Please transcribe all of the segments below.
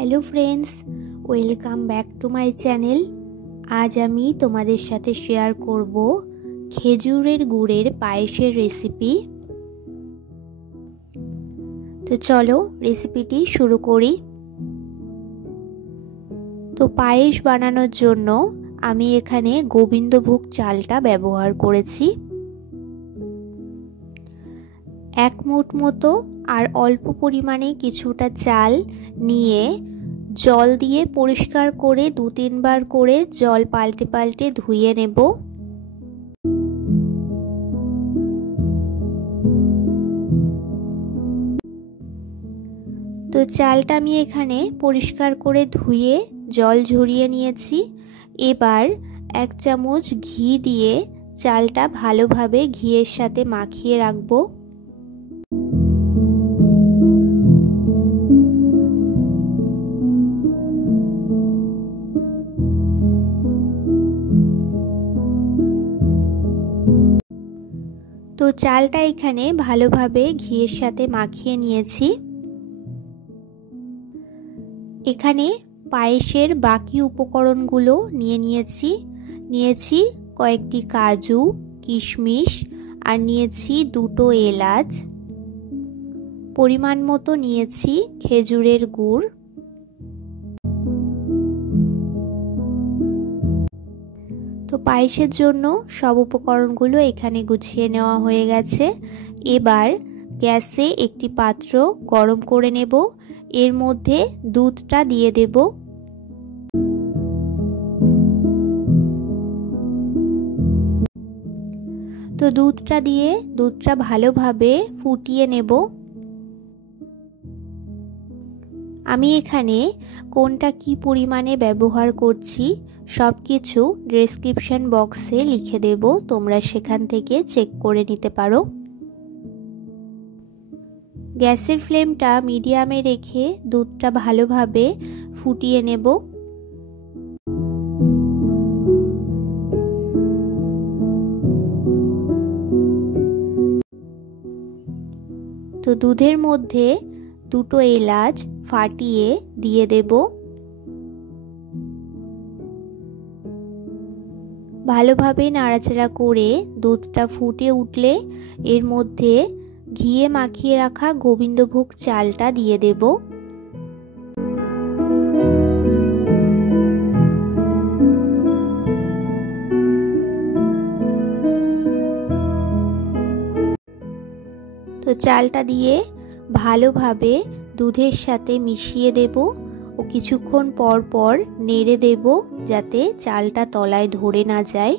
Hello friends, welcome back to my channel. আজ আমি তোমাদের সাথে শেয়ার করব খেজুরের গুড়ের পায়েসের রেসিপি। তো চলো রেসিপিটি শুরু করি। তো পায়েস বানানোর জন্য আমি এখানে গোবিন্দভোগ চালটা ব্যবহার করেছি। 1 মুঠ মতো আর অল্প পরিমাণে কিছুটা চাল নিয়ে জল দিয়ে পরিষ্কার করে 2-3 বার করে জল পাল্টে পাল্টে ধুয়ে নেব। তো চালটা আমি এখানে পরিষ্কার করে ধুয়ে জল ঝরিয়ে নিয়েছি। এবার 1 চামচ ঘি দিয়ে চালটা ভালোভাবে ঘিয়ের সাথে মাখিয়ে রাখবো। তো চালটা এখানে ভালোভাবে ঘিয়ের সাথে মাখিয়ে নিয়েছি। এখানে পায়েসের বাকি উপকরণগুলো নিয়েছি কয়েকটি কাজু, কিশমিশ আর নিয়েছি 2টো এলাচ, পরিমাণ মতো নিয়েছি খেজুরের গুড়। তো পায়েসের জন্য সব উপকরণগুলো এখানে গুছিয়ে নেওয়া হয়ে গেছে। এবার গ্যাসে একটি পাত্র গরম করে নেব। এর মধ্যে দুধটা দিয়ে দেব। তো দুধটা ভালোভাবে ফুটিয়ে নেব। আমি এখানে কোনটা কি পরিমাণে ব্যবহার করছি সবকিছু ডেসক্রিপশন বক্সে লিখে দেব, তোমরা সেখান থেকে চেক করে নিতে পারো। গ্যাসের ফ্লেমটা মিডিয়ামে রেখে দুধটা ভালোভাবে ফুটিয়ে নেব। তো দুধের মধ্যে 2টো এলাচ ফাটিয়ে দিয়ে দেব। ভালোভাবে নাড়াচাড়া করে দুধটা ফুটে উঠলে এর মধ্যে ঘিয়ে মাখিয়ে রাখা গোবিন্দভোগ চালটা দিয়ে দেব। তো চালটা দিয়ে ভালোভাবে দুধের সাথে মিশিয়ে দেব ও কিছুক্ষণ পর পর নেড়ে দেব যাতে চালটা তলায় ধরে না যায়।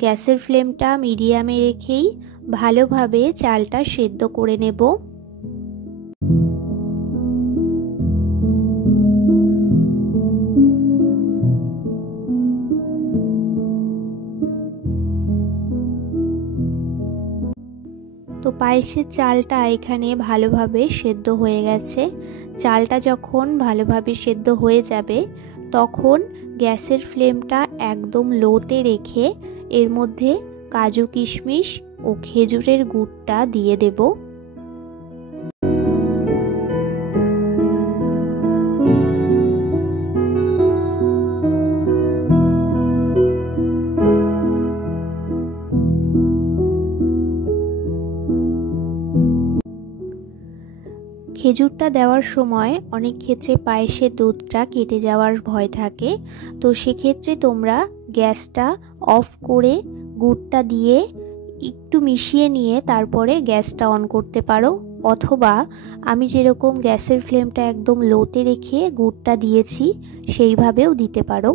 গ্যাসের ফ্লেমটা মিডিয়ামে রেখেই ভালোভাবে চালটা সেদ্ধ করে নেব। তো পায়েসের চালটা এখানে ভালোভাবে সেদ্ধ হয়ে গেছে। চালটা যখন ভালোভাবে সেদ্ধ হয়ে যাবে তখন গ্যাসের ফ্লেমটা একদম লোতে রেখে এর মধ্যে কাজু, কিশমিশ ও খেজুরের গুড়টা দিয়ে দেব। খেজুরটা দেওয়ার সময় অনেক ক্ষেত্রে পায়েসের দুধটা কেটে যাওয়ার ভয় থাকে। তো সেক্ষেত্রে তোমরা গ্যাসটা অফ করে গুড়টা দিয়ে একটু মিশিয়ে নিয়ে তারপরে গ্যাসটা অন করতে পারো, অথবা আমি যেরকম গ্যাসের ফ্লেমটা একদম লোতে রেখে গুড়টা দিয়েছি সেইভাবেও দিতে পারো।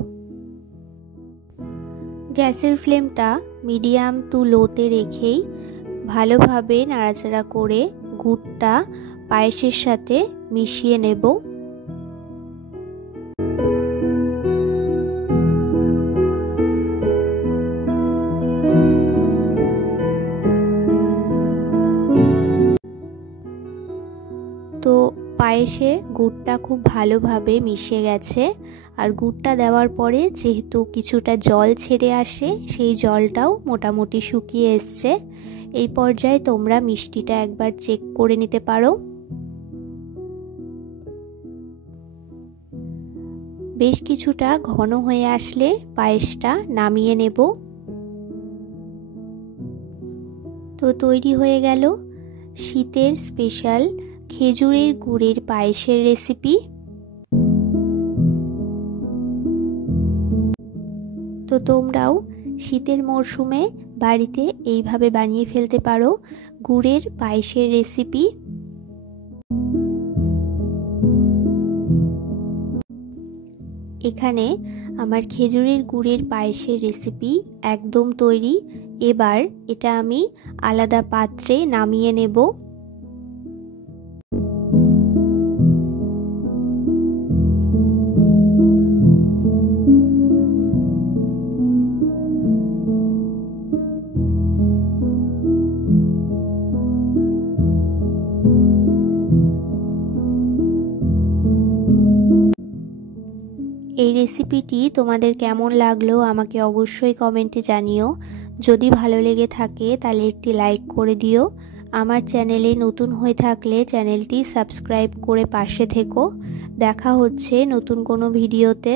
গ্যাসের ফ্লেমটা মিডিয়াম টু লোতে রেখেই ভালোভাবে নাড়াচাড়া করে গুড়টা পায়েসের সাথে মিশিয়ে নেব। তো পায়েসে গুড়টা খুব ভালোভাবে মিশে গেছে। আর গুড়টা দেওয়ার পরে যেহেতু কিছুটা জল ছেড়ে আসে, সেই জলটাও মোটামুটি শুকিয়ে এসছে। এই পর্যায়ে তোমরা মিষ্টিটা একবার চেক করে নিতে পারো। বেশ কিছুটা ঘন হয়ে আসলে পায়েসটা নামিয়ে নেব। তো তৈরি হয়ে গেল শীতের স্পেশাল খেজুরের গুড়ের পায়েসের রেসিপি। তো তোমরাও শীতের মরশুমে বাড়িতে এইভাবে বানিয়ে ফেলতে পারো গুড়ের পায়েসের রেসিপি। এখানে আমার খেজুরের গুড়ের পায়েসের রেসিপি একদম তৈরি। এবার এটা আমি আলাদা পাত্রে নামিয়ে নেব। এই রেসিপিটি তোমাদের কেমন লাগলো আমাকে অবশ্যই কমেন্টে জানিও। যদি ভালো লেগে থাকে তাহলে একটি লাইক করে দিও। আমার চ্যানেলে নতুন হয়ে থাকলে চ্যানেলটি সাবস্ক্রাইব করে পাশে থেকো। দেখা হচ্ছে নতুন কোনো ভিডিওতে।